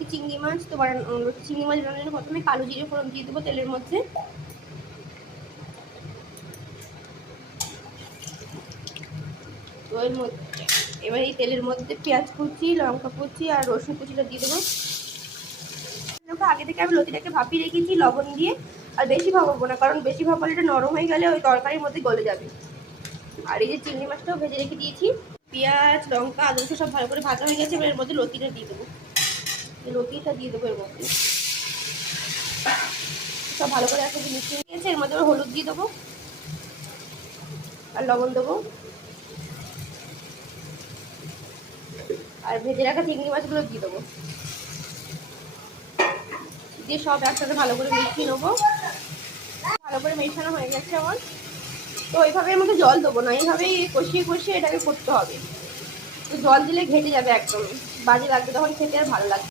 লতি চিংড়ি মাছ তো লতি চিংড়ি মাছ বানানোর জন্য প্রথমে কালো জিরে ফোড়ন দিয়ে দেবো তেলের মধ্যে। তো এর মধ্যে এবার এই তেলের মধ্যে পেঁয়াজ কুচি, লঙ্কা কুচি আর রসুন কুচিটা দিয়ে দেবো। আগে থেকে আমি লতিটাকে ভাপিয়ে রেখেছি লবণ দিয়ে, আর বেশি ভাপাবো না, কারণ বেশি ভাপালে এটা নরম হয়ে গেলে ওই তরকারির মধ্যে গলে যাবে। আর এই যে চিংড়ি মাছটাও ভেজে রেখে দিয়েছি। পেঁয়াজ, লঙ্কা, আদা সব ভালো করে ভাজা হয়ে গেছে। এবার এর মধ্যে লতিটা দিয়ে দেবো, লতিটা দিয়ে দেবো এর মধ্যে। সব ভালো করে একসাথে মিশিয়ে নিয়েছে। এর মধ্যে হলুদ দিয়ে দেবো আর লবণ দেবো, আর ভেজে রাখা চিংড়ি মাছগুলো দিয়ে দেবো, দিয়ে সব একসাথে ভালো করে মিশিয়ে নেবো। ভালো করে মেশানো হয়ে গেছে আমার। তো এইভাবে আমাকে জল দেবো না, এইভাবেই কষিয়ে কষিয়ে এটাকে করতে হবে। তো জল দিলে ঘেটে যাবে একদম, বাজে লাগবে তখন, খেতে আর ভালো লাগবে।